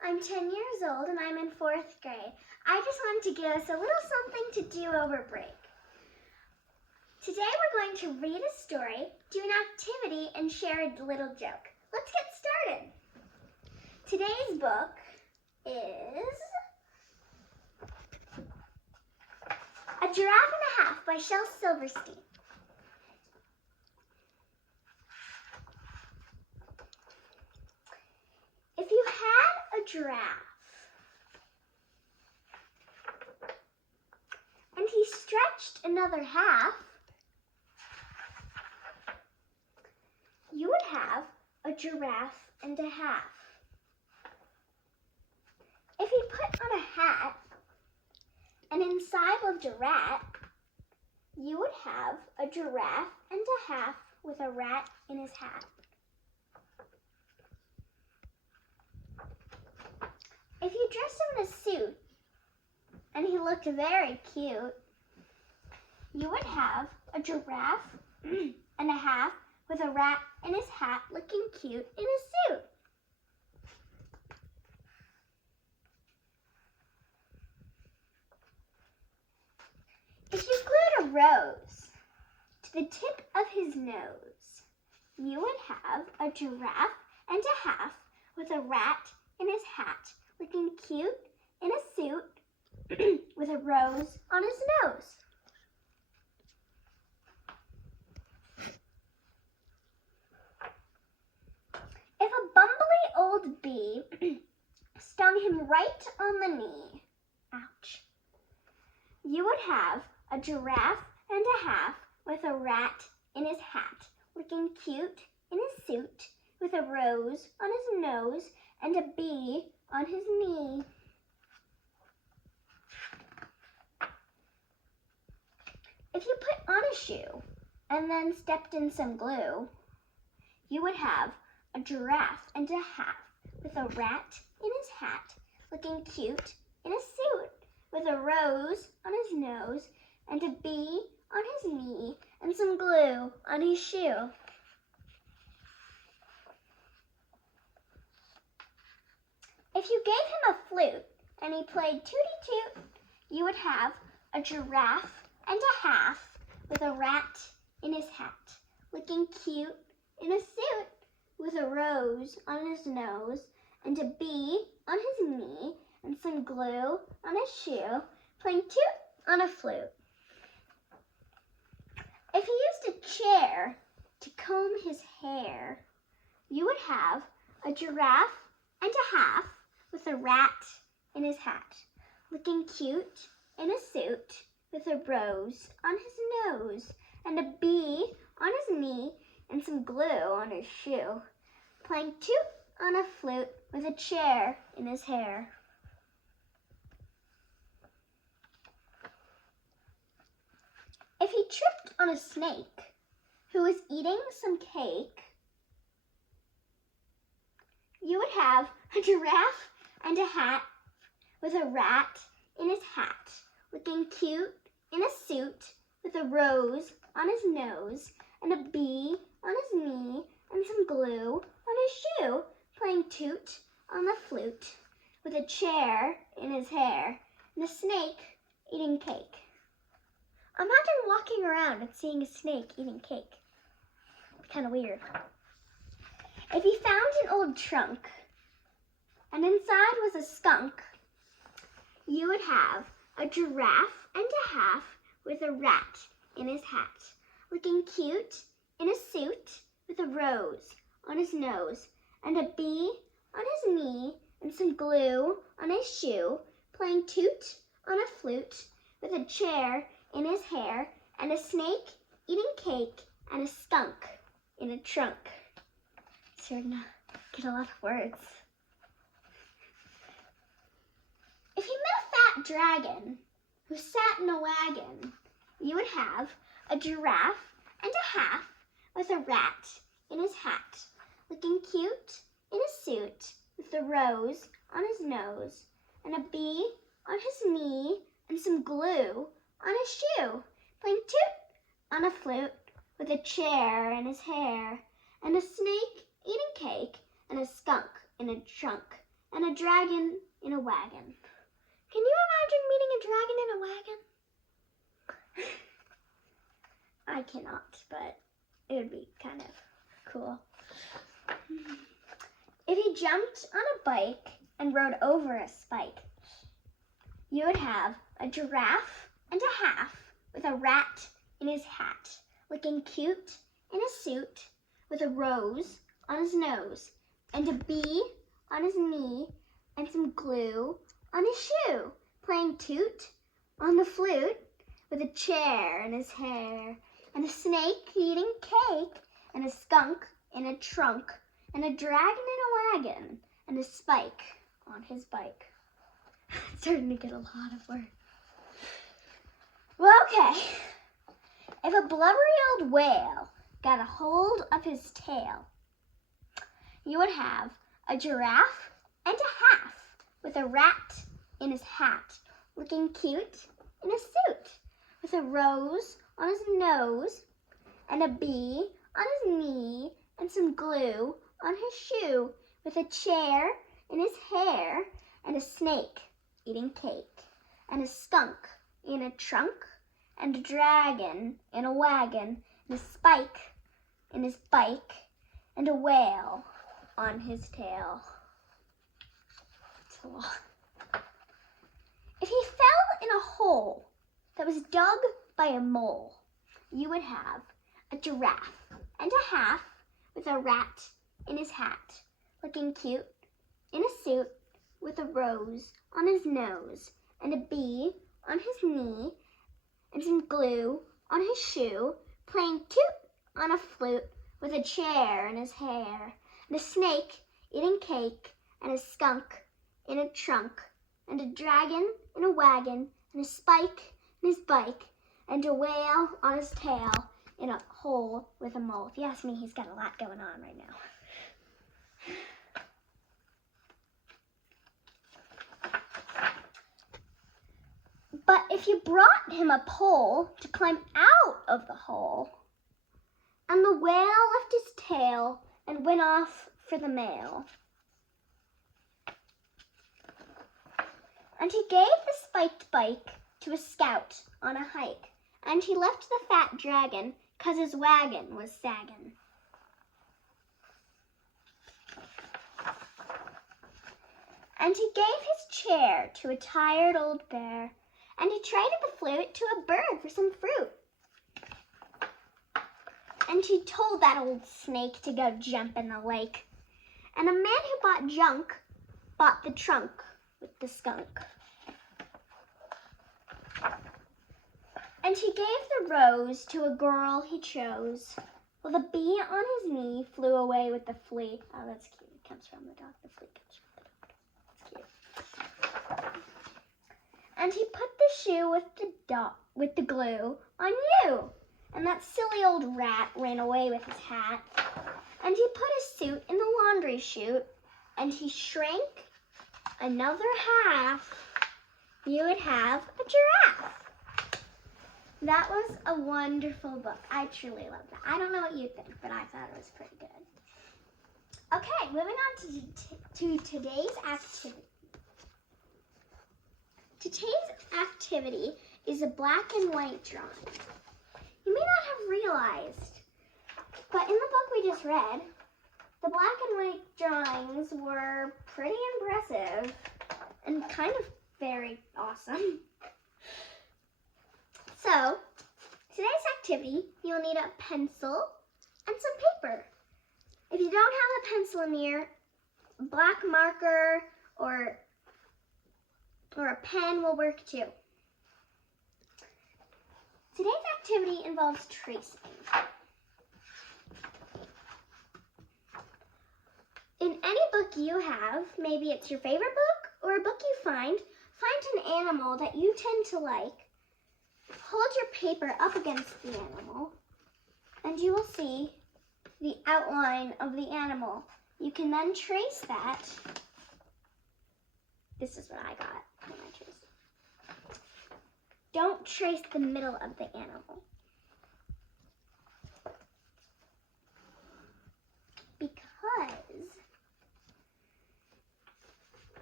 I'm 10 years old and I'm in 4th grade. I just wanted to give us a little something to do over break. Today we're going to read a story, do an activity, and share a little joke. Let's get started. Today's book is A Giraffe and a Half by Shel Silverstein. If you had a giraffe and he stretched another half, you would have a giraffe and a half. If he put on a hat and inside lived a rat, you would have a giraffe and a half with a rat in his hat. If you dressed him in a suit and he looked very cute, you would have a giraffe and a half with a rat in his hat looking cute in a suit. If you glued a rose to the tip of his nose, you would have a giraffe and a half with a rat in his hat looking cute in a suit with a rose on his nose. If a bumbly old bee stung him right on the knee, ouch, you would have a giraffe and a half with a rat in his hat looking cute in his suit with a rose on his nose and a bee on his knee. If you put on a shoe and then stepped in some glue, you would have a giraffe and a half with a rat in his hat looking cute in a suit with a rose on his nose and a bee on his knee and some glue on his shoe. If you gave him a flute and he played tooty-toot, you would have a giraffe and a half with a rat in his hat, looking cute in a suit with a rose on his nose and a bee on his knee and some glue on his shoe, playing toot on a flute. If he used a chair to comb his hair, you would have a giraffe and a half with a rat in his hat, looking cute in a suit with a rose on his nose and a bee on his knee and some glue on his shoe, playing toot on a flute with a chair in his hair. If he tripped on a snake who was eating some cake, you would have a giraffe and a hat with a rat in his hat, looking cute in a suit with a rose on his nose and a bee on his knee and some glue on his shoe, playing toot on the flute with a chair in his hair and a snake eating cake. Imagine walking around and seeing a snake eating cake. Kind of weird. If you found an old trunk and inside was a skunk, you would have a giraffe and a half with a rat in his hat, looking cute in a suit with a rose on his nose and a bee on his knee and some glue on his shoe, playing toot on a flute with a chair in his hair and a snake eating cake and a skunk in a trunk. So you're gonna get a lot of words. If you met a fat dragon who sat in a wagon, you would have a giraffe and a half with a rat in his hat, looking cute in a suit with a rose on his nose and a bee on his knee and some glue on his shoe, playing toot on a flute with a chair in his hair and a snake eating cake and a skunk in a trunk and a dragon in a wagon. Can you imagine meeting a dragon in a wagon? I cannot, but it would be kind of cool. If he jumped on a bike and rode over a spike, you would have a giraffe and a half with a rat in his hat, looking cute in a suit with a rose on his nose and a bee on his knee and some glue on his shoe, playing toot on the flute with a chair in his hair and a snake eating cake and a skunk in a trunk and a dragon in a wagon and a spike on his bike. It's starting to get a lot of work. Well, okay. If a blubbery old whale got a hold of his tail, you would have a giraffe and a half with a rat in his hat, looking cute in a suit, with a rose on his nose and a bee on his knee and some glue on his shoe, with a chair in his hair and a snake eating cake and a skunk in a trunk and a dragon in a wagon and a spike in his bike and a whale on his tail. It's a lot. If he fell in a hole that was dug by a mole, you would have a giraffe and a half with a rat in his hat, looking cute in a suit with a rose on his nose and a bee on his knee and some glue on his shoe, playing toot on a flute with a chair in his hair and a snake eating cake and a skunk in a trunk and a dragon in a wagon and a spike in his bike and a whale on his tail in a hole with a mole. If you ask me, he's got a lot going on right now. But if you brought him a pole to climb out of the hole, and the whale left his tail and went off for the mail, and he gave the spiked bike to a scout on a hike, and he left the fat dragon 'cause his wagon was sagging. And he gave his chair to a tired old bear, and he traded the flute to a bird for some fruit. And he told that old snake to go jump in the lake. And a man who bought junk bought the trunk with the skunk. And he gave the rose to a girl he chose. Well, the bee on his knee flew away with the flea. Oh, that's cute. It comes from the dog. The flea comes from the dog. It's cute. And he put the shoe with the glue on you. And that silly old rat ran away with his hat. And he put his suit in the laundry chute. And he shrank another half. You would have a giraffe. That was a wonderful book. I truly love that. I don't know what you think, but I thought it was pretty good. Okay, moving on to today's activity. Today's activity is a black and white drawing. You may not have realized, but in the book we just read, the black and white drawings were pretty impressive and kind of very awesome. So, today's activity, you'll need a pencil and some paper. If you don't have a pencil near, a black marker or a pen will work too. Today's activity involves tracing. In any book you have, maybe it's your favorite book or a book you find an animal that you tend to like. Hold your paper up against the animal, and you will see the outline of the animal. You can then trace that. This is what I got when I traced it. Don't trace the middle of the animal, because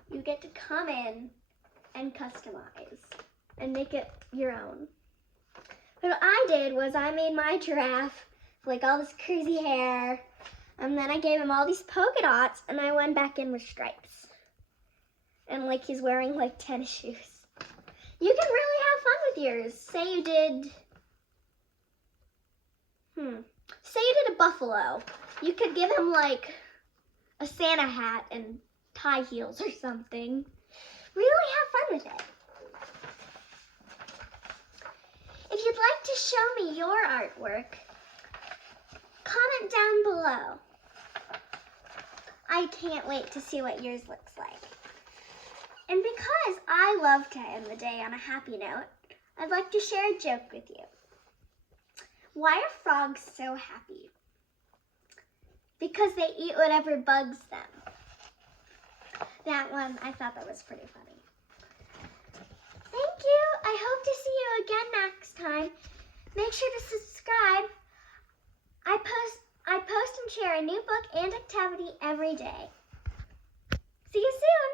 you get to come in and customize and make it your own. But what I did was I made my giraffe like all this crazy hair, and then I gave him all these polka dots, and I went back in with stripes. And like he's wearing like tennis shoes. You can really have fun with yours. Say you did, say you did a buffalo. You could give him like a Santa hat and high heels or something. Really have fun with it. If you'd like to show me your artwork, comment down below. I can't wait to see what yours looks like. And because I love to end the day on a happy note, I'd like to share a joke with you. Why are frogs so happy? Because they eat whatever bugs them. That one, I thought that was pretty funny. Thank you. I hope to see you again next time. Make sure to subscribe. I post and share a new book and activity every day. See you soon.